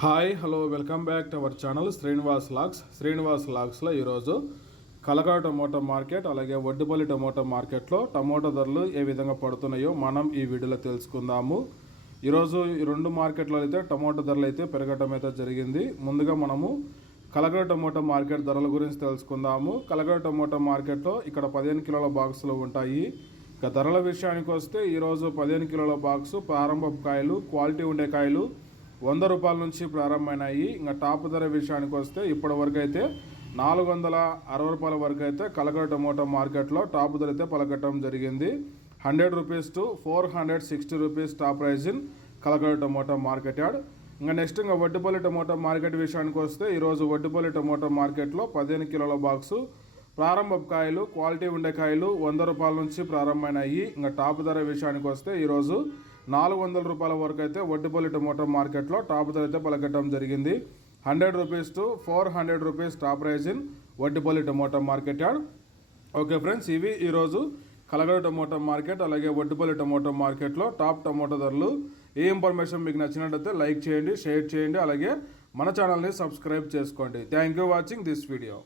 Hi hello welcome back to our channel Srinivas lakhs Srinivas లాక్స్లో ఈరోజు కలగా టమోటా మార్కెట్ అలాగే వడ్డిపల్లి టమోటా మార్కెట్లో టమోటా ధరలు ఏ విధంగా పడుతున్నాయో మనం ఈ వీడియోలో తెలుసుకుందాము. ఈరోజు ఈ రెండు మార్కెట్లో అయితే టమోటా ధరలు అయితే పెరగటం అయితే జరిగింది. ముందుగా మనము కలగడ టమోటా మార్కెట్ ధరల గురించి తెలుసుకుందాము. కలగడ టమోటా మార్కెట్లో ఇక్కడ పదిహేను కిలోల బాక్సులు ఉంటాయి. ఇక ధరల విషయానికి వస్తే ఈరోజు పదిహేను కిలోల బాక్సు ప్రారంభ కాయలు క్వాలిటీ ఉండే కాయలు వంద రూపాయల నుంచి ప్రారంభమైనాయి. ఇంకా టాప్ ధర విషయానికి వస్తే ఇప్పటివరకు అయితే నాలుగు వందల అరవై రూపాయల వరకు అయితే కలకడ టమోటా మార్కెట్లో టాప్ ధర అయితే పలకటం జరిగింది. Hundred rupees to four hundred sixty rupees top prize in Kalakada tomato market yard. ఇంకా నెక్స్ట్ ఇంకా వడ్డుపల్లి టమోటా మార్కెట్ విషయానికి వస్తే ఈరోజు వడ్డుపల్లి టమోటా మార్కెట్లో పదిహేను కిలోల బాక్సు ప్రారంభ కాయలు క్వాలిటీ ఉండే కాయలు వంద రూపాయల నుంచి ప్రారంభమైనాయి. ఇంకా టాప్ ధర విషయానికి వస్తే ఈరోజు నాలుగు వందల రూపాయల వరకు అయితే వడ్డిపల్లి టమోటా మార్కెట్లో టాప్ ధర అయితే పలకటం జరిగింది. Hundred rupees to four hundred rupees top price in Vaddipalli tomato market yard. Okay friends ఇవి ఈరోజు కలగడ టమోటా మార్కెట్ అలాగే వడ్డిపల్లి టమోటా మార్కెట్లో టాప్ టమోటా ధరలు. ఈ ఇన్ఫర్మేషన్ మీకు నచ్చినట్లయితే లైక్ చేయండి షేర్ చేయండి అలాగే మన ఛానల్ని సబ్స్క్రైబ్ చేసుకోండి. Thank you watching this video.